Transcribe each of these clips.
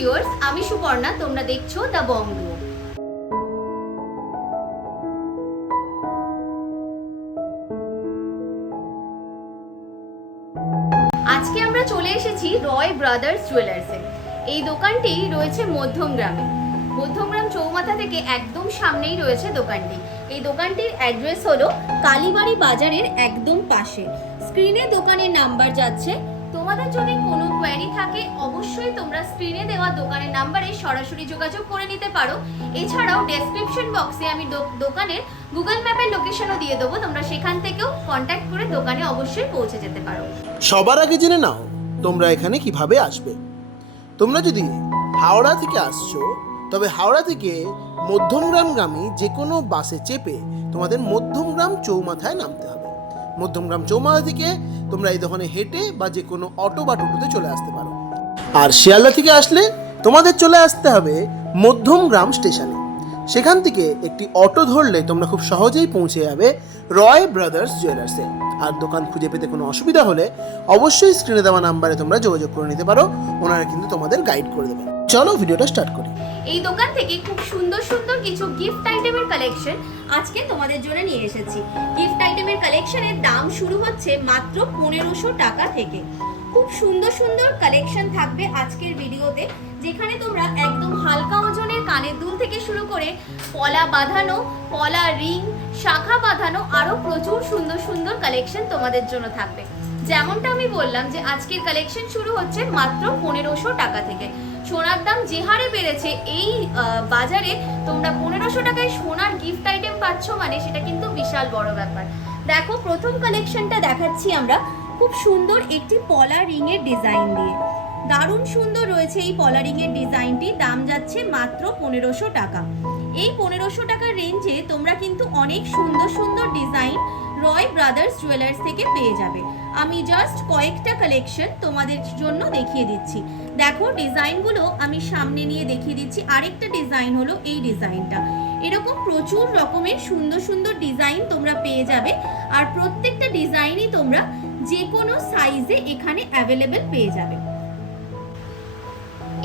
Viewers আমি সুপর্ণা, তোমরা দেখছ দ্য বঙ্গ আজকে আমরা চলে এসেছি রয় ব্রাদার্স জুয়েলার্সে এই দোকানটি রয়েছে মধ্যমগ্রামে মধ্যমগ্রাম চৌমাথা থেকে একদম সামনেই রয়েছে দোকানটি। এই দোকানটির অ্যাড্রেস হলো কালীবাড়ি বাজারের একদম পাশে। স্ক্রিনে দোকানের নাম্বার যাচ্ছে তোমাদের যদি কোনো কোয়ারি থাকে, অবশ্যই তোমরা স্ক্রিনে দেওয়া দোকানের নাম্বারে সরাসরি যোগাযোগ করে নিতে পারো। এছাড়াও ডেসক্রিপশন বক্সে আমি দোকানের গুগল ম্যাপের লোকেশনও দিয়ে দেবো। তোমরা সেখান থেকেও কন্ট্যাক্ট করে দোকানে অবশ্যই পৌঁছে যেতে পারো। সবার আগে জেনে নাও, তোমরা এখানে কীভাবে আসবে। তোমরা যদি হাওড়া থেকে আসছো, তবে হাওড়া থেকে মধ্যমগ্রামগামী যে কোনো বাসে চেপে তোমাদের মধ্যমগ্রাম চৌমাথায় নামতে হবে। মধ্যমগ্রাম চৌমাথা থেকে তোমরা এই দোকানে হেঁটে বা যে কোনো অটো বা টোটোতে চলে আসতে পারো। আর শিয়ালদা থেকে আসলে তোমাদের চলে আসতে হবে মধ্যমগ্রাম স্টেশনে। সেখান থেকে একটি অটো ধরলে তোমরা খুব সহজেই পৌঁছে যাবে রয় ব্রাদার্স জুয়েলার্সে আর দোকান খুঁজে পেতে কোনো অসুবিধা হলে অবশ্যই স্ক্রিনে দেওয়া নাম্বারে তোমরা যোগাযোগ করে নিতে পারো। ওনারা কিন্তু তোমাদের গাইড করে দেবেন চলো ভিডিওটা স্টার্ট করি। এই দোকান থেকে খুব সুন্দর সুন্দর কিছু গিফট আইটেমের কালেকশন আজকে তোমাদের জন্য নিয়ে এসেছি। গিফট আইটেমের কালেকশনের দাম শুরু হচ্ছে মাত্র পনেরোশো টাকা থেকে। খুব সুন্দর সুন্দর কালেকশন থাকবে আজকের ভিডিওতে, যেখানে তোমরা একদম হালকা ওজনের কানের দুল থেকে শুরু করে পলা বাঁধানো, পলা রিং, শাখা বাঁধানো আরও প্রচুর সুন্দর সুন্দর কালেকশন তোমাদের জন্য থাকবে। যেমনটা আমি বললাম যে আজকের কালেকশন শুরু হচ্ছে মাত্র পনেরোশো টাকা থেকে। সোনার দাম যে হারে বেড়েছে এই বাজারে তোমরা পনেরোশো টাকায় সোনার গিফট আইটেম পাচ্ছ মানে সেটা কিন্তু বিশাল বড় ব্যাপার। দেখো, প্রথম কালেকশনটা দেখাচ্ছি আমরা। খুব সুন্দর একটি পলা রিং এর ডিজাইন দিয়ে। দারুণ সুন্দর রয়েছে এই পলা রিং এর ডিজাইনটি, দাম যাচ্ছে মাত্র পনেরোশো টাকা। এই পনেরোশো টাকার রেঞ্জে তোমরা কিন্তু অনেক সুন্দর সুন্দর ডিজাইন রয় ব্রাদার্স জুয়েলার্স থেকে পেয়ে যাবে। আমি জাস্ট কয়েকটা কালেকশন তোমাদের জন্য দেখিয়ে দিচ্ছি। দেখো, ডিজাইনগুলো আমি সামনে নিয়ে দেখিয়ে দিচ্ছি। আরেকটা ডিজাইন হলো এই ডিজাইনটা। এরকম প্রচুর রকমের সুন্দর সুন্দর ডিজাইন তোমরা পেয়ে যাবে। আর প্রত্যেকটা ডিজাইনই তোমরা যে কোনো সাইজে এখানে অ্যাভেলেবেল পেয়ে যাবে।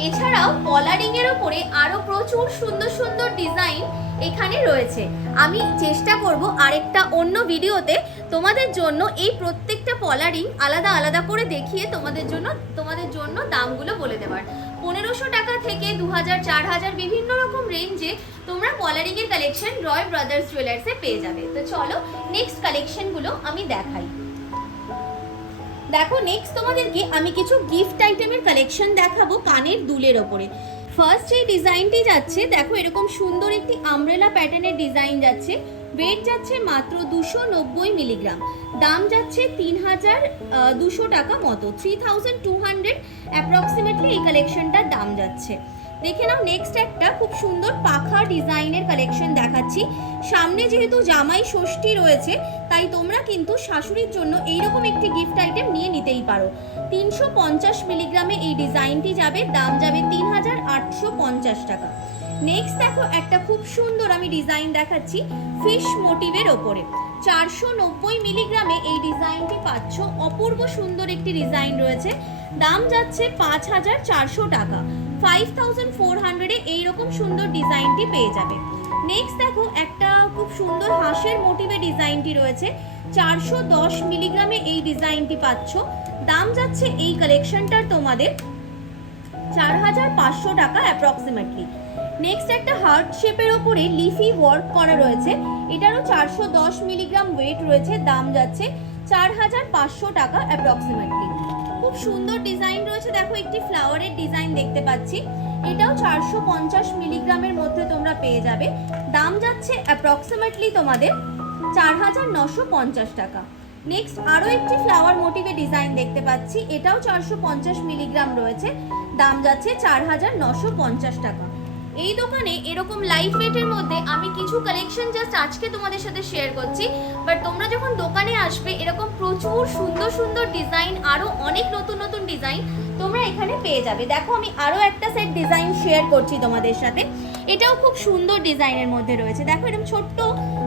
এছাড়াও কলারিং এর উপরে আরও প্রচুর সুন্দর সুন্দর ডিজাইন এখানে রয়েছে। আমি চেষ্টা করব আরেকটা অন্য ভিডিওতে তোমাদের জন্য এই প্রত্যেকটা পলারিং আলাদা আলাদা করে দেখিয়ে তোমাদের জন্য তোমাদের জন্য দামগুলো বলে দেবার। পনেরোশো টাকা থেকে দু হাজার চার হাজার বিভিন্ন রকম রেঞ্জে তোমরা পলারিং এর কালেকশন রয় ব্রাদার্স জুয়েলার্সে পেয়ে যাবে। তো চলো নেক্সট কালেকশনগুলো আমি দেখাই। দেখো নেক্সট তোমাদেরকে আমি কিছু গিফট আইটেমের কালেকশন দেখাবো কানের দুলের ওপরে। ফার্স্ট এই ডিজাইনটি যাচ্ছে, দেখো, এরকম সুন্দর একটি আমব্রেলা প্যাটার্নের ডিজাইন যাচ্ছে। ওয়েট যাচ্ছে মাত্র দুশো নব্বই মিলিগ্রাম দাম যাচ্ছে তিন হাজার দুশো টাকা মতো। Three thousand two hundred approximately এই কালেকশনটার দাম যাচ্ছে। দেখে নাও নেক্সট একটা খুব সুন্দর পাখা ডিজাইনের কালেকশন দেখাচ্ছি। সামনে যেহেতু জামাই ষষ্ঠী রয়েছে, তাই তোমরা কিন্তু শাশুড়ির জন্য এইরকম একটি গিফট আইটেম নিয়ে নিতেই পারো। তিনশো পঞ্চাশ মিলিগ্রামে এই ডিজাইনটি যাবে, দাম যাবে তিন হাজার আটশো পঞ্চাশ টাকা। নেক্সট দেখো, একটা খুব সুন্দর আমি ডিজাইন দেখাচ্ছি ফিশ মোটিভের ওপরে। চারশো নব্বই মিলিগ্রামে এই ডিজাইনটি পাচ্ছ। অপূর্ব সুন্দর একটি ডিজাইন রয়েছে। দাম যাচ্ছে পাঁচ হাজার চারশো টাকা। ফাইভ থাউজেন্ড ফোর হান্ড্রেডে এইরকম সুন্দর ডিজাইনটি পেয়ে যাবে। নেক্সট দেখো, একটা খুব সুন্দর হাঁসের মোটিভে ডিজাইনটি রয়েছে। চারশো দশ মিলিগ্রামে এই ডিজাইনটি পাচ্ছ। দাম যাচ্ছে এই কালেকশনটার তোমাদের চার হাজার পাঁচশো টাকা অ্যাপ্রক্সিমেটলি নেক্সট একটা হার্ট শেপের ওপরে লিফি ওয়ার্ক করা রয়েছে। এটারও চারশো দশ মিলিগ্রাম ওয়েট রয়েছে, দাম যাচ্ছে চার হাজার পাঁচশো টাকা অ্যাপ্রক্সিমেটলি খুব সুন্দর ডিজাইন রয়েছে। দেখো, একটি ফ্লাওয়ারের ডিজাইন দেখতে পাচ্ছি। এটাও চারশো পঞ্চাশ মিলিগ্রামের মধ্যে তোমরা পেয়ে যাবে। দাম যাচ্ছে অ্যাপ্রক্সিমেটলি তোমাদের চার হাজার নশো পঞ্চাশ টাকা। নেক্সট আরও একটি ফ্লাওয়ার মোটিভে ডিজাইন দেখতে পাচ্ছি। এটাও চারশো পঞ্চাশ মিলিগ্রাম রয়েছে। দাম যাচ্ছে চার হাজার নশো পঞ্চাশ টাকা। এই দোকানে এরকম লাইফ ওয়েটের মধ্যে আমি কিছু কালেকশন জাস্ট আজকে তোমাদের সাথে শেয়ার করছি। বাট তোমরা যখন দোকানে আসবে, এরকম প্রচুর সুন্দর সুন্দর ডিজাইন আরও অনেক নতুন নতুন ডিজাইন তোমরা এখানে পেয়ে যাবে। দেখো, আমি আরও একটা সেট ডিজাইন শেয়ার করছি তোমাদের সাথে। এটাও খুব সুন্দর ডিজাইনের মধ্যে রয়েছে। দেখো, এরকম ছোট্ট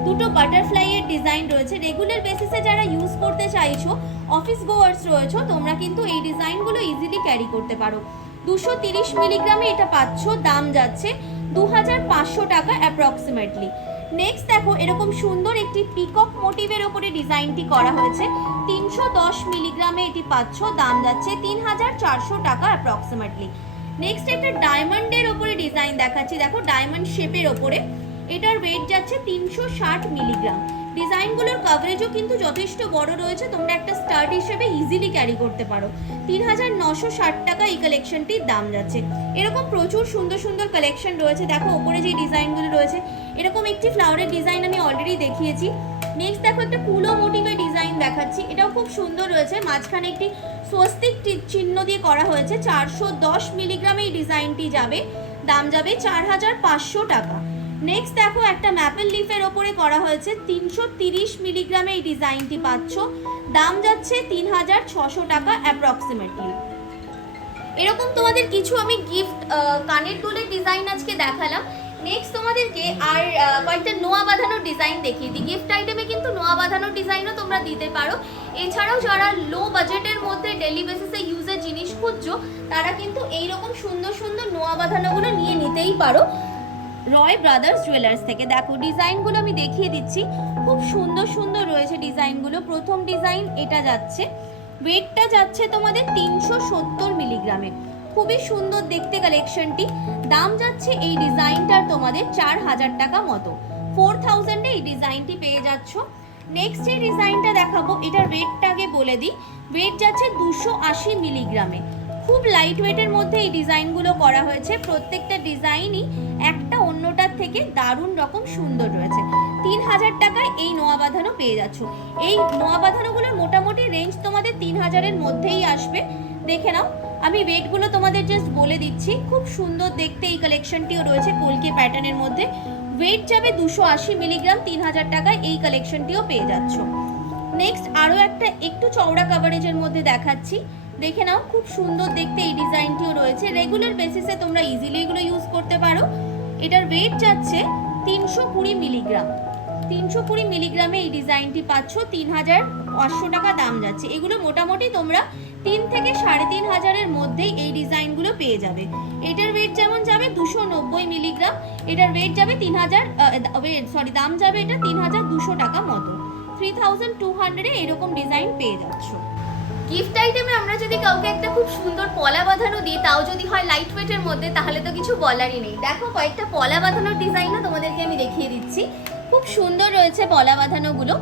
দুটো বাটারফ্লাই এর ডিজাইন রয়েছে। রেগুলার বেসিসে যারা ইউজ করতে চাইছো অফিস গোয়ার্স রয়েছো, তোমরা কিন্তু এই ডিজাইনগুলো ইজিলি ক্যারি করতে পারো। দুশো তিরিশ মিলিগ্রামে এটা পাচ্ছ, দাম যাচ্ছে দু হাজার পাঁচশো টাকা অ্যাপ্রক্সিমেটলি নেক্সট দেখো, এরকম সুন্দর একটি পিকক মোটিভের ওপরে ডিজাইনটি করা হয়েছে। তিনশো দশ মিলিগ্রামে এটি পাচ্ছ দাম যাচ্ছে তিন হাজার চারশো টাকা অ্যাপ্রক্সিমেটলি নেক্সট একটা ডায়মন্ডের ওপরে ডিজাইন দেখাচ্ছি। দেখো ডায়মন্ড শেপের ওপরে এটার ওয়েট যাচ্ছে তিনশো ষাট মিলিগ্রাম। ডিজাইনগুলোর কভারেজও কিন্তু যথেষ্ট বড় রয়েছে। তোমরা একটা স্টার্ট হিসেবে ইজিলি ক্যারি করতে পারো। তিন হাজার নশো ষাট টাকা এই কালেকশনটির দাম যাচ্ছে। এরকম প্রচুর সুন্দর সুন্দর কালেকশন রয়েছে। দেখো ওপরে যে ডিজাইনগুলো রয়েছে এরকম একটি ফ্লাওয়ারের ডিজাইন আমি অলরেডি দেখিয়েছি। নেক্সট দেখো একটা কুলো মোটিভের ডিজাইন দেখাচ্ছি। এটাও খুব সুন্দর রয়েছে। মাঝখানে একটি স্বস্তিক চিহ্ন দিয়ে করা হয়েছে। চারশো দশ মিলিগ্রামে এই ডিজাইনটি যাবে। দাম যাবে চার হাজার পাঁচশো টাকা। নেক্সট দেখো একটা ম্যাপেল লিফের ওপরে করা হয়েছে। তিনশো তিরিশ মিলিগ্রামে এই ডিজাইনটি পাচ্ছ। দাম যাচ্ছে তিন হাজার ছশো টাকা অ্যাপ্রক্সিমেটলি এরকম তোমাদের কিছু আমি গিফট কানের দুলের ডিজাইন আজকে দেখালাম। নেক্সট তোমাদেরকে আর কয়েকটা নোয়া বাঁধানোর ডিজাইন দেখিয়ে দিই। গিফট আইটেমে কিন্তু নোয়া বাঁধানোর ডিজাইনও তোমরা দিতে পারো। এছাড়াও যারা লো বাজেটের মধ্যে ডেলি বেসিসে ইউজের জিনিস খুঁজছো, তারা কিন্তু এইরকম সুন্দর সুন্দর নোয়া বাঁধানোগুলো নিয়ে নিতেই পারো। রয় ব্রাদার্স জুয়েলার্স থেকে। দেখো ডিজাইনগুলো আমি দেখিয়ে দিচ্ছি। খুব সুন্দর সুন্দর রয়েছে ডিজাইনগুলো প্রথম ডিজাইন এটা যাচ্ছে। ওয়েটটা যাচ্ছে তোমাদের তিনশো সত্তর মিলিগ্রামে খুবই সুন্দর দেখতে কালেকশনটি দাম যাচ্ছে এই ডিজাইনটার তোমাদের চার হাজার টাকা মতো। ফোর থাউজেন্ডে এই ডিজাইনটি পেয়ে যাচ্ছ। নেক্সট যে ডিজাইনটা দেখাবো এটার ওয়েটটাকে বলে দিই। ওয়েট যাচ্ছে দুশো আশি মিলিগ্রামে খুব লাইট ওয়েটের মধ্যে এই ডিজাইনগুলো করা হয়েছে। প্রত্যেকটা ডিজাইনই একটা অন্যটার থেকে দারুণ রকম সুন্দর রয়েছে। তিন হাজার টাকায় এই নোয়া বাঁধানো পেয়ে যাচ্ছ। এই নোয়া বাঁধানোগুলোর মোটামুটি রেঞ্জ তোমাদের তিন হাজারের মধ্যেই আসবে। দেখে নাও। আমি ওয়েটগুলো তোমাদের জাস্ট বলে দিচ্ছি। খুব সুন্দর দেখতে এই কালেকশনটিও রয়েছে কলকে প্যাটার্নের মধ্যে। ওয়েট যাবে দুশো আশি মিলিগ্রাম তিন হাজার টাকায় এই কালেকশনটিও পেয়ে যাচ্ছ। নেক্সট আরও একটা একটু চওড়া কাভারেজের মধ্যে দেখাচ্ছি। দেখে নাও, খুব সুন্দর দেখতে এই ডিজাইনটিও রয়েছে। রেগুলার বেসিসে তোমরা ইজিলি এগুলো ইউজ করতে পারো। এটার ওয়েট যাচ্ছে তিনশো কুড়ি মিলিগ্রাম তিনশো কুড়ি মিলিগ্রামে এই ডিজাইনটি পাচ্ছ, তিন হাজার পাঁচশো টাকা দাম যাচ্ছে। এগুলো মোটামুটি তোমরা তিন থেকে সাড়ে তিন হাজারের মধ্যেই এই ডিজাইনগুলো পেয়ে যাবে। এটার ওয়েট যেমন যাবে দুশো নব্বই মিলিগ্রাম এটার ওয়েট যাবে তিন হাজার সরি দাম যাবে এটা তিন হাজার দুশো টাকা মতো। থ্রি থাউজেন্ড টু হান্ড্রেডে এরকম ডিজাইন পেয়ে যাচ্ছ। গিফট আইটেমে আমরা যদি কাউকে একটা খুব সুন্দর পলা বাঁধানো দিই, তাও যদি হয় লাইট ওয়েটের মধ্যে, তাহলে তো কিছু বলারই নেই। দেখো, কয়েকটা পলা বাঁধানোর ডিজাইনও তোমাদেরকে আমি দেখিয়ে দিচ্ছি। খুব সুন্দর রয়েছে পলা বাঁধানোগুলো।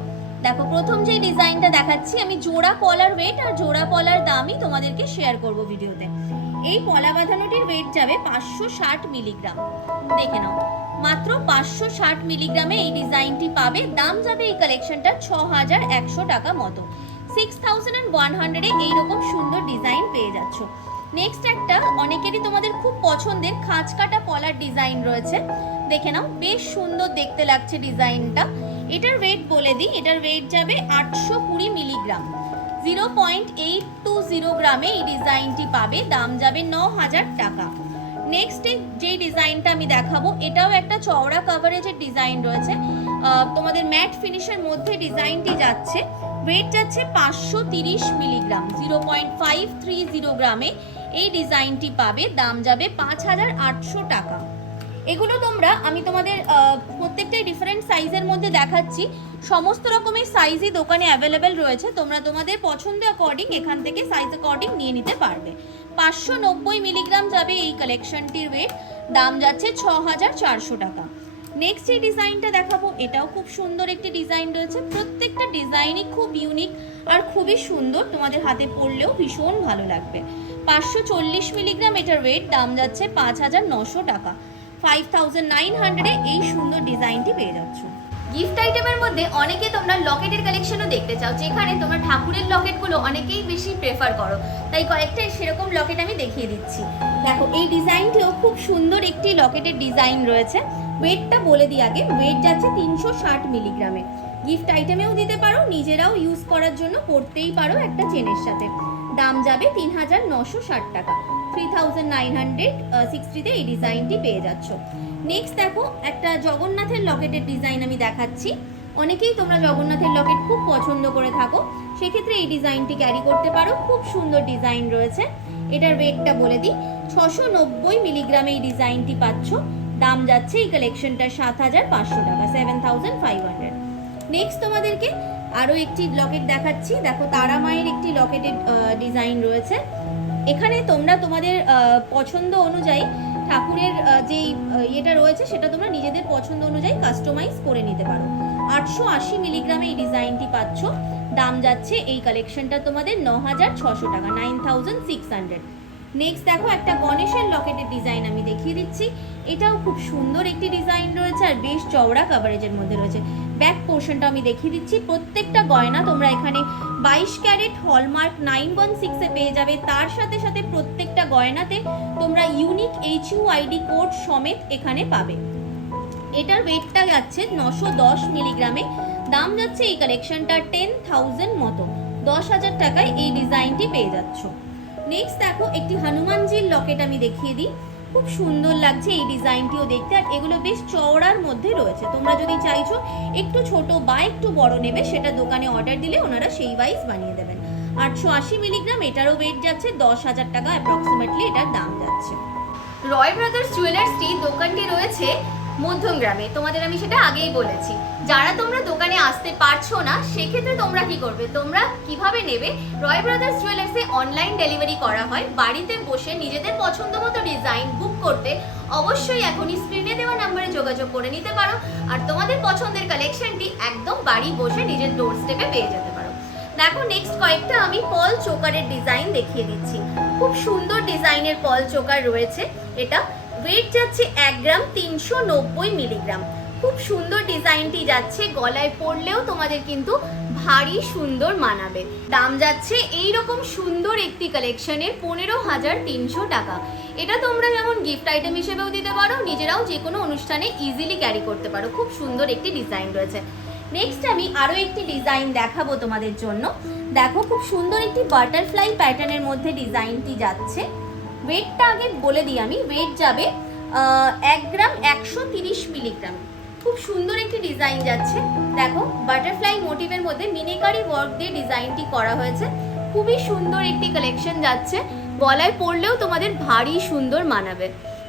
দেখো, প্রথম যে ডিজাইনটা দেখাচ্ছি, আমি জোড়া পলার ওয়েট আর জোড়া পলার দামই তোমাদেরকে শেয়ার করব ভিডিওতে। এই পলা বাঁধানোটির ওয়েট যাবে পাঁচশো ষাট মিলিগ্রাম দেখে নাও, মাত্র পাঁচশো ষাট মিলিগ্রামে এই ডিজাইনটি পাবে। দাম যাবে এই কালেকশনটা ছ হাজার একশো টাকা মতো। সিক্স থাউজেন্ড অ্যান্ড ওয়ান হান্ড্রেডে এইরকম সুন্দর ডিজাইন পেয়ে যাচ্ছ। নেক্সট একটা, অনেকেরই তোমাদের খুব পছন্দের খাঁচ কাটা পলার ডিজাইন রয়েছে। দেখে নাও, বেশ সুন্দর দেখতে লাগছে ডিজাইনটা। এটার ওয়েট বলে দিই, এটার ওয়েট যাবে আটশো কুড়ি milligram zero point eight two zero গ্রামে এই ডিজাইনটি পাবে, দাম যাবে ন হাজার টাকা নেক্সট যে ডিজাইনটা আমি দেখাবো, এটাও একটা চওড়া কাভারেজের ডিজাইন রয়েছে। তোমাদের ম্যাট ফিনিশের মধ্যে ডিজাইনটি যাচ্ছে ওয়েট যাচ্ছে পাঁচশো তিরিশ milligram zero point five three zero গ্রামে এই ডিজাইনটি পাবে, দাম যাবে পাঁচ হাজার আটশো টাকা। এগুলো তোমরা, আমি তোমাদের প্রত্যেকটাই ডিফারেন্ট সাইজের মধ্যে দেখাচ্ছি। সমস্ত রকমের সাইজই দোকানে অ্যাভেলেবেল রয়েছে। তোমরা তোমাদের পছন্দ অ্যাকর্ডিং এখান থেকে সাইজ অ্যাকর্ডিং নিয়ে নিতে পারবে। পাঁচশো নব্বই মিলিগ্রাম যাবে এই কালেকশনটির ওয়েট দাম যাচ্ছে ছ হাজার চারশো টাকা। নেক্সট এই ডিজাইনটা দেখাবো, এটাও খুব সুন্দর একটি ডিজাইন রয়েছে। প্রত্যেকটা ডিজাইনই খুব ইউনিক আর খুবই সুন্দর। তোমাদের হাতে পড়লেও ভীষণ ভালো লাগবে। পাঁচশো চল্লিশ মিলিগ্রাম এটার ওয়েট দাম যাচ্ছে পাঁচ হাজার নশো টাকা। ফাইভ থাউজেন্ড নাইন হান্ড্রেডে এই সুন্দর ডিজাইনটি পেয়ে যাচ্ছ। গিফট আইটেমের মধ্যে অনেকে তোমরা লকেটের কালেকশনও দেখতে চাও যেখানে তোমরা ঠাকুরের লকেটগুলো অনেকেই বেশি প্রেফার করো। তাই কয়েকটা সেরকম লকেট আমি দেখিয়ে দিচ্ছি। দেখো এই ডিজাইনটিও খুব সুন্দর একটি লকেটের ডিজাইন রয়েছে। ওয়েটটা বলে দিই আগে ওয়েট যাচ্ছে তিনশো ষাট মিলিগ্রামে গিফট আইটেমেও দিতে পারো নিজেরাও ইউজ করার জন্য পড়তেই পারো একটা চেনের সাথে। দাম যাবে তিন হাজার নশো ষাট টাকা। থ্রি থাউজেন্ড নাইন হান্ড্রেড সিক্সটিতে এই ডিজাইনটি পেয়ে যাচ্ছ। নেক্সট দেখো, একটা জগন্নাথের লকেটের ডিজাইন আমি দেখাচ্ছি। অনেকেই তোমরা জগন্নাথের লকেট খুব পছন্দ করে থাকো। সেক্ষেত্রে এই ডিজাইনটি ক্যারি করতে পারো। খুব সুন্দর ডিজাইন রয়েছে। এটার ওয়েটটা বলে দিই। ছশো নব্বই মিলিগ্রামে এই ডিজাইনটি পাচ্ছ। দাম যাচ্ছে এই কালেকশনটার সাত হাজার পাঁচশো টাকা seven thousand five hundred next তোমাদেরকে আরও একটি লকেট দেখাচ্ছি। দেখো তারা মায়ের একটি লকেটের ডিজাইন রয়েছে। এখানে তোমরা তোমাদের পছন্দ অনুযায়ী ঠাকুরের যেই ইয়েটা রয়েছে সেটা তোমরা নিজেদের পছন্দ অনুযায়ী কাস্টমাইজ করে নিতে পারো। আটশো আশি মিলিগ্রামে এই ডিজাইনটি পাচ্ছ। দাম যাচ্ছে এই কালেকশনটা তোমাদের ন হাজার ছশো টাকা nine thousand six hundred next দেখো একটা গণেশের লকেটের ডিজাইন আমি দেখিয়ে দিচ্ছি। এটাও খুব সুন্দর একটি ডিজাইন রয়েছে আর বেশ চওড়া কাভারেজের মধ্যে রয়েছে। ব্যাক পোর্শনটা আমি দেখিয়ে দিচ্ছি। প্রত্যেকটা গয়না তোমরা এখানে বাইশ ক্যারেট হলমার্ক নাইন ওয়ান সিক্সে পেয়ে যাবে। তার সাথে সাথে প্রত্যেকটা গয়নাতে তোমরা unique H U ID code সমেত এখানে পাবে। এটার ওয়েটটা যাচ্ছে নশো দশ মিলিগ্রামে দাম যাচ্ছে এই কালেকশনটা টেন থাউজেন্ড মতো। দশ হাজার টাকায় এই ডিজাইনটি পেয়ে যাচ্ছ। নেক্সট দেখো, একটি হনুমানজির লকেট আমি দেখিয়ে দিই। খুব সুন্দর লাগছে এই ডিজাইনটিও দেখতে, আর এগুলো বেশ চওড়ার মধ্যে রয়েছে। তোমরা যদি চাইছো একটু ছোট বা একটু বড় নেবে, সেটা দোকানে অর্ডার দিলে ওনারা সেই ওয়াইজ বানিয়ে দেবেন। আটশো আশি মিলিগ্রাম এটারও ওয়েট যাচ্ছে দশ হাজার টাকা অ্যাপ্রক্সিমেটলি এটার দাম যাচ্ছে। রয় ব্রাদার্স জুয়েলার্সটি দোকানটি রয়েছে মধ্যমগ্রামে তোমাদের আমি সেটা আগেই বলেছি। যারা তোমরা দোকানে আসতে পারছ না, সেক্ষেত্রে তোমরা কি করবে? তোমরা কীভাবে নেবে? রয় ব্রাদার্স জুয়েলার্সে অনলাইন ডেলিভারি করা হয়। বাড়িতে বসে নিজেদের পছন্দ মতো ডিজাইন বুক করতে অবশ্যই এখনই স্ক্রিনে দেওয়া নাম্বারে যোগাযোগ করে নিতে পারো। আর তোমাদের পছন্দের কালেকশনটি একদম বাড়ি বসে নিজের ডোর স্টেপে পেয়ে যেতে পারো। দেখো নেক্সট কয়েকটা আমি পল চোকারের ডিজাইন দেখিয়ে দিচ্ছি। খুব সুন্দর ডিজাইনের পল চোকার রয়েছে। এটা ওয়েট যাচ্ছে এক গ্রাম তিনশো নব্বই মিলিগ্রাম খুব সুন্দর ডিজাইনটি যাচ্ছে, গলায় পরলেও তোমাদের কিন্তু ভারী সুন্দর মানাবে। দাম যাচ্ছে এই রকম সুন্দর একটি কালেকশনের পনেরো হাজার তিনশো টাকা। এটা তোমরা যেমন গিফট আইটেম হিসেবেও দিতে পারো, নিজেরাও যে কোনো অনুষ্ঠানে ইজিলি ক্যারি করতে পারো। খুব সুন্দর একটি ডিজাইন রয়েছে। নেক্সট আমি আরও একটি ডিজাইন দেখাবো তোমাদের জন্য। দেখো, খুব সুন্দর একটি বাটারফ্লাই প্যাটার্নের মধ্যে ডিজাইনটি যাচ্ছে। ওয়েটটা আগে বলে দিই আমি। ওয়েট যাবে এক গ্রাম একশো তিরিশ মিলিগ্রাম। খুব সুন্দর একটি ডিজাইন যাচ্ছে। দেখো বাটারফ্লাই মোটিভের মধ্যে মিনিকারি ওয়ার্ক দিয়ে ডিজাইনটি করা হয়েছে। খুবই সুন্দর একটি কালেকশন যাচ্ছে। গলায় পরলেও তোমাদের ভারী সুন্দর মানাবে।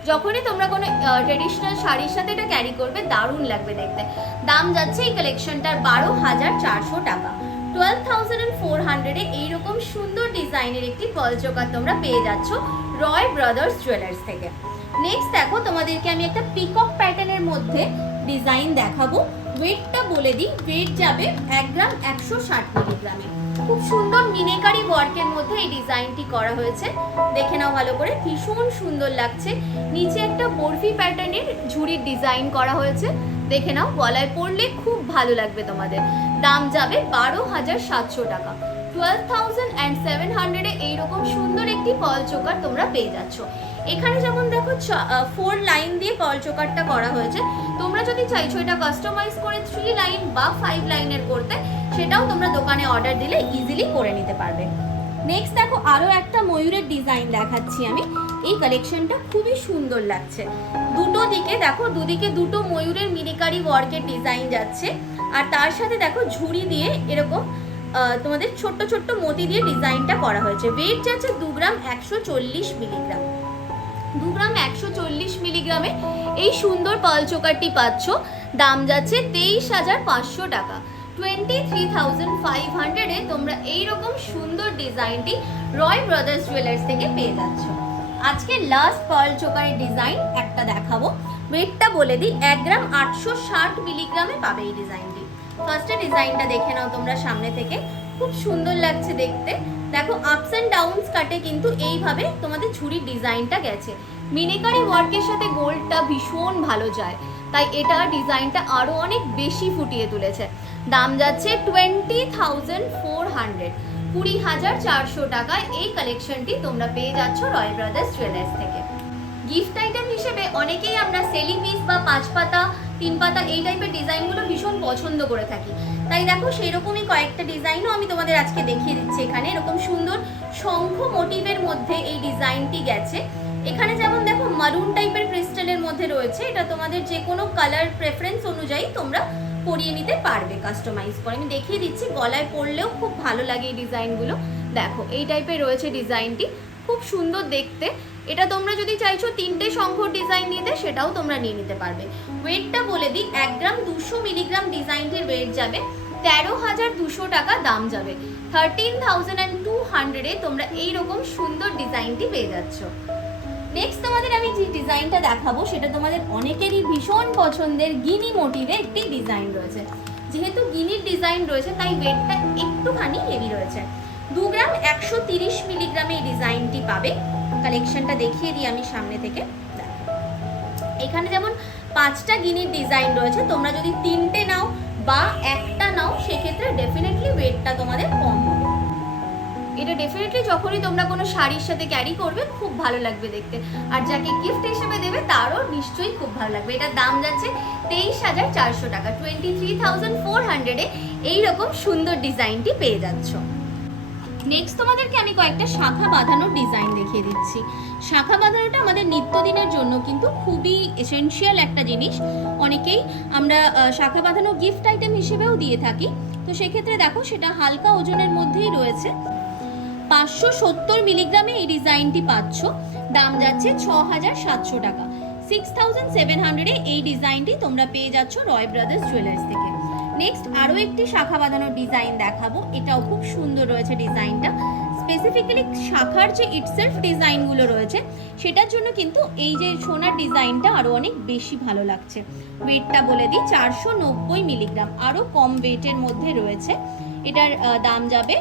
যখনই তোমরা কোনো ট্রেডিশনাল শাড়ির সাথে এটা ক্যারি করবে, দারুণ লাগবে দেখতে। দাম যাচ্ছে এই কালেকশনটার বারো হাজার চারশো টাকা। টুয়েলভ থাউজেন্ড অ্যান্ড ফোর হান্ড্রেডে এইরকম সুন্দর ডিজাইনের একটি পল চোকার তোমরা পেয়ে যাচ্ছ রয় ব্রাদার্স জুয়েলার্স থেকে। নেক্সট দেখো, তোমাদেরকে আমি একটা পিকক প্যাটার্নের মধ্যে ডিজাইন দেখাবো। ওয়েটটা বলে দিই ওয়েট যাবে এক গ্রাম একশো ষাট মিলিগ্রামে খুব সুন্দর মিনেকারি ওয়ার্কের মধ্যে এই ডিজাইনটি করা হয়েছে। দেখে নাও ভালো করে, ভীষণ সুন্দর লাগছে। নিচে একটা বরফি প্যাটার্নের ঝুড়ির ডিজাইন করা হয়েছে। দেখে নাও, গলায় পরলে খুব ভালো লাগবে তোমাদের। দাম যাবে বারো হাজার সাতশো টাকা। টুয়েলভ থাউজেন্ড অ্যান্ড সেভেন হান্ড্রেডে এইরকম সুন্দর একটি পল চোকার তোমরা পেয়ে যাচ্ছ। এখানে যেমন দেখো ফোর লাইন দিয়ে পল চোকারটা করা হয়েছে। তোমরা যদি চাইছো এটা কাস্টমাইজ করে থ্রি লাইন বা ফাইভ লাইনের করতে, সেটাও তোমরা দোকানে অর্ডার দিলে ইজিলি করে নিতে পারবে। নেক্সট দেখো আরও একটা ময়ূরের ডিজাইন দেখাচ্ছি আমি। এই কালেকশনটা খুবই সুন্দর লাগছে। দুটো দিকে দেখো, দুদিকে দুটো ময়ূরের মিনিকারি ওয়ার্কের ডিজাইন যাচ্ছে। আর তার সাথে দেখো ঝুড়ি দিয়ে এরকম তোমাদের ছোট্ট ছোট্ট মতি দিয়ে ডিজাইনটা করা হয়েছে। ওয়েট যাচ্ছে দু গ্রাম একশো চল্লিশ মিলিগ্রাম দু গ্রাম একশো চল্লিশ মিলিগ্রামে এই সুন্দর পাল চোকারটি পাচ্ছ। দাম যাচ্ছে তেইশ হাজার পাঁচশো টাকা। টোয়েন্টি থ্রি থাউজেন্ড ফাইভ হান্ড্রেডে তোমরা এইরকম সুন্দর ডিজাইনটি রয় ব্রাদার্স জুয়েলার্স থেকে পেয়ে যাচ্ছ। আজকে লাস্ট পার্ল চোকারের ডিজাইন একটা দেখাবো। ওয়েটটা বলে দিই, এক গ্রাম আটশো ষাট মিলিগ্রামে পাবে এই ডিজাইনটি। ফার্স্টে ডিজাইনটা দেখে নাও তোমরা সামনে থেকে। খুব সুন্দর লাগছে দেখতে। দেখো আপস অ্যান্ড ডাউনস কাটে কিন্তু এইভাবে তোমাদের ঝুড়ির ডিজাইনটা গেছে। মিনিকারি ওয়ার্কের সাথে গোল্ডটা ভীষণ ভালো যায়। তাই এটা ডিজাইনটা আরও অনেক বেশি ফুটিয়ে তুলেছে। দাম যাচ্ছে টোয়েন্টি থাউজেন্ড ফোর হান্ড্রেড কুড়ি হাজার চারশো টাকায় এই কালেকশনটি তোমরা পেয়ে যাচ্ছ রয় ব্রাদার্স জুয়েলার্স থেকে। গিফট আইটেম হিসেবে অনেকেই আমরা সেলি পিস বা পাঁচ পাতা তিন পাতা এই টাইপের ডিজাইনগুলো ভীষণ পছন্দ করে থাকি। তাই দেখো সেই রকমই কয়েকটা ডিজাইনও আমি তোমাদের আজকে দেখিয়ে দিচ্ছি এখানে। এরকম সুন্দর শঙ্খ মোটিভের মধ্যে এই ডিজাইনটি গেছে। এখানে যেমন দেখো মারুন টাইপের ক্রিস্টালের মধ্যে রয়েছে। এটা তোমাদের যে কোনো কালার প্রেফারেন্স অনুযায়ী তোমরা পরিয়ে নিতে পারবে কাস্টমাইজ করে। আমি দেখিয়ে দিচ্ছি, গলায় পরলেও খুব ভালো লাগে এই ডিজাইনগুলো। দেখো, এই টাইপের রয়েছে ডিজাইনটি। খুব সুন্দর দেখতে। এটা তোমরা যদি চাইছো তিনটে শঙ্খর ডিজাইন নিতে, সেটাও তোমরা নিয়ে নিতে পারবে। ওয়েটটা বলে দিই, এক গ্রাম দুশো মিলিগ্রাম ডিজাইনটির ওয়েট যাবে, তেরো হাজার দুশো টাকা দাম যাবে। থার্টিন থাউজেন্ড অ্যান্ড টু হান্ড্রেডে তোমরা এইরকম সুন্দর ডিজাইনটি পেয়ে যাচ্ছ। নেক্সট তোমাদের আমি যে ডিজাইনটা দেখাবো, সেটা তোমাদের অনেকেরই ভীষণ পছন্দের গিনি মোটিভে একটি ডিজাইন রয়েছে। যেহেতু গিনির ডিজাইন রয়েছে, তাই ওয়েটটা একটুখানি হেভি রয়েছে। দু গ্রাম একশো তিরিশ মিলিগ্রামে এই ডিজাইনটি পাবে। কালেকশনটা দেখিয়ে দিই আমি সামনে থেকে। এখানে যেমন পাঁচটা গিনির ডিজাইন রয়েছে, তোমরা যদি তিনটে নাও বা একটা নাও, সেক্ষেত্রে ডেফিনেটলি ওয়েটটা তোমাদের কম হবে। এটা ডেফিনেটলি যখনই তোমরা কোনো শাড়ির সাথে ক্যারি করবে, খুব ভালো লাগবে দেখতে। আর যাকে গিফট হিসেবে দেবে, তারও নিশ্চয়ই খুব ভালো লাগবে। এটার দাম যাচ্ছে তেইশ হাজার চারশো টাকা। টোয়েন্টি থ্রি থাউজেন্ড ফোর হান্ড্রেডে এইরকম সুন্দর ডিজাইনটি পেয়ে যাচ্ছ। নেক্সট তোমাদেরকে আমি কয়েকটা শাখা বাঁধানোর ডিজাইন দেখিয়ে দিচ্ছি। শাখা বাঁধানোটা আমাদের নিত্যদিনের জন্য কিন্তু খুবই এসেনশিয়াল একটা জিনিস। অনেকেই আমরা শাখা বাঁধানো গিফট আইটেম হিসেবেও দিয়ে থাকি। তো সেক্ষেত্রে দেখো সেটা হালকা ওজনের মধ্যেই রয়েছে। পাঁচশো সত্তর মিলিগ্রামে এই ডিজাইনটি পাচ্ছ। দাম যাচ্ছে ছ হাজার সাতশো টাকা। সিক্স থাউজেন্ড সেভেন হান্ড্রেডে এই ডিজাইনটি তোমরা পেয়ে যাচ্ছ রয় ব্রাদার্স জুয়েলার্স থেকে। নেক্সট আরও একটি শাখা বাঁধানোর ডিজাইন দেখাবো। এটাও খুব সুন্দর রয়েছে ডিজাইনটা স্পেসিফিক্যালি শাখার যে ইটসেলফ ডিজাইনগুলো রয়েছে, সেটার জন্য কিন্তু এই যে সোনার ডিজাইনটা আরও অনেক বেশি ভালো লাগছে। ওয়েটটা বলে দিই, চারশো নব্বই মিলিগ্রাম আরও কম ওয়েটের মধ্যে রয়েছে। এটার দাম যাবে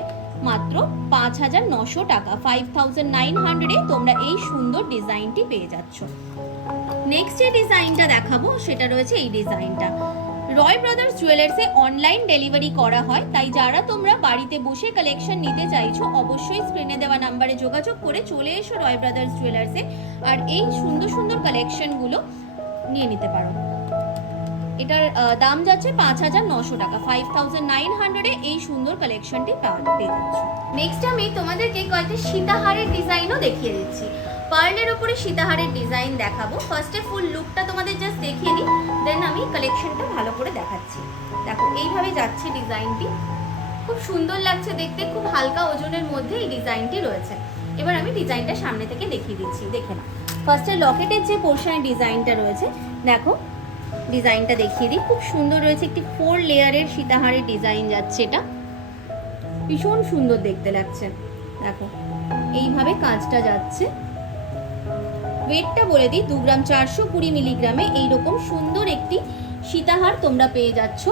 মাত্র পাঁচ হাজার নশো টাকা। ফাইভ থাউজেন্ড নাইন হান্ড্রেডে তোমরা এই সুন্দর ডিজাইনটি পেয়ে যাচ্ছ। নেক্সট যে ডিজাইনটা দেখাবো, সেটা রয়েছে এই ডিজাইনটা রয় ব্রাদার্স জুয়েলার্সে অনলাইন ডেলিভারি করা হয়, তাই যারা তোমরা বাড়িতে বসে কালেকশন নিতে চাইছো, অবশ্যই স্ক্রিনে দেওয়া নাম্বারে যোগাযোগ করে চলে এসো রয় ব্রাদার্স জুয়েলার্সে আর এই সুন্দর সুন্দর কালেকশনগুলো নিয়ে নিতে পারো। এটার দাম যাচ্ছে পাঁচ হাজার নশো টাকা। ফাইভ থাউজেন্ড নাইন হান্ড্রেডে এই সুন্দর কালেকশনটি পেয়ে যাচ্ছ। নেক্সট আমি তোমাদেরকে কয়েকটা সীতাহারের ডিজাইনও দেখিয়ে দিচ্ছি। পার্লের উপরে সীতাহারের ডিজাইন দেখাবো। ফার্স্টে ফুল লুকটা তোমাদের জাস্ট দেখিয়ে দিই দেন আমি কালেকশনটা ভালো করে দেখাচ্ছি। দেখো, এইভাবে যাচ্ছে ডিজাইনটি। খুব সুন্দর লাগছে দেখতে, খুব হালকা ওজনের মধ্যে এই ডিজাইনটি রয়েছে। এবার আমি ডিজাইনটা সামনে থেকে দেখিয়ে দিচ্ছি, দেখে না ফার্স্টে লকেটের যে পোর্শনের ডিজাইনটা রয়েছে, দেখো, ডিজাইনটা দেখিয়ে দিই। খুব সুন্দর রয়েছে, একটি ফোর লেয়ারের সীতাহারের ডিজাইন যাচ্ছে এটা। ভীষণ সুন্দর দেখতে লাগছে। দেখো, এইভাবে কাজটা যাচ্ছে। ওয়েটটা বলে দিই, দু গ্রাম চারশো কুড়ি মিলিগ্রামে এইরকম সুন্দর একটি সীতাহার তোমরা পেয়ে যাচ্ছ।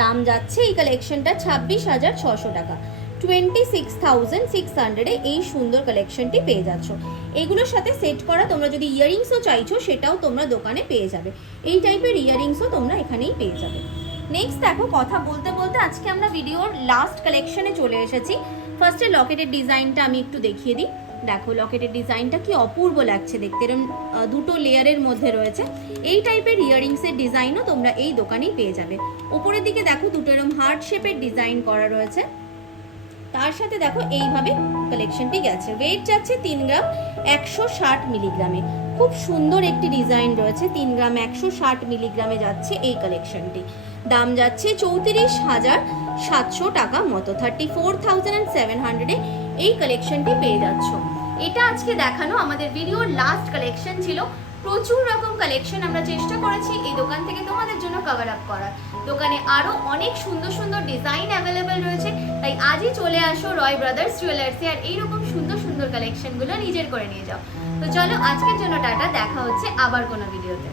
দাম যাচ্ছে এই কালেকশনটা ছাব্বিশ হাজার ছশো টাকা। টোয়েন্টি সিক্স থাউজেন্ড সিক্স হান্ড্রেডে এই সুন্দর কালেকশনটি পেয়ে যাচ্ছ। এগুলোর সাথে সেট করা তোমরা যদি ইয়ারিংসও চাইছো, সেটাও তোমরা দোকানে পেয়ে যাবে। এই টাইপের ইয়ারিংসও তোমরা এখানেই পেয়ে যাবে। নেক্সট দেখো, কথা বলতে বলতে আজকে আমরা ভিডিওর লাস্ট কালেকশনে চলে এসেছি। ফার্স্টে লকেটের ডিজাইনটা আমি একটু দেখিয়ে দিই। দেখো লকেটের ডিজাইনটা কি অপূর্ব লাগছে দেখতে। এরকম দুটো লেয়ারের মধ্যে রয়েছে। এই টাইপের ইয়ারিংসের ডিজাইনও তোমরা এই দোকানেই পেয়ে যাবে। ওপরের দিকে দেখো দুটো এরকম হার্ট শেপের ডিজাইন করা রয়েছে। তার সাথে দেখো এইভাবে কালেকশনটি গেছে। ওয়েট যাচ্ছে তিন গ্রাম একশো ষাট মিলিগ্রামে। খুব সুন্দর একটি ডিজাইন রয়েছে, তিন গ্রাম একশো ষাট মিলিগ্রামে যাচ্ছে এই কালেকশনটি। দাম যাচ্ছে চৌত্রিশ হাজার সাতশো টাকা মতো। Thirty four thousand and seven হান্ড্রেডে এই কালেকশনটি পেয়ে যাচ্ছ। এটা আজকে দেখানো আমাদের ভিডিওর লাস্ট কালেকশন ছিল। প্রচুর রকম কালেকশন আমরা চেষ্টা করেছি এই দোকান থেকে তোমাদের জন্য কভার আপ করার। দোকানে আরও অনেক সুন্দর সুন্দর ডিজাইন অ্যাভেলেবেল রয়েছে। তাই আজই চলে আসো রয় ব্রাদার্স জুয়েলার্সে আর এইরকম সুন্দর সুন্দর কালেকশনগুলো নিজের করে নিয়ে যাও। তো চলো আজকের জন্য টাটা, দেখা হচ্ছে আবার কোনো ভিডিওতে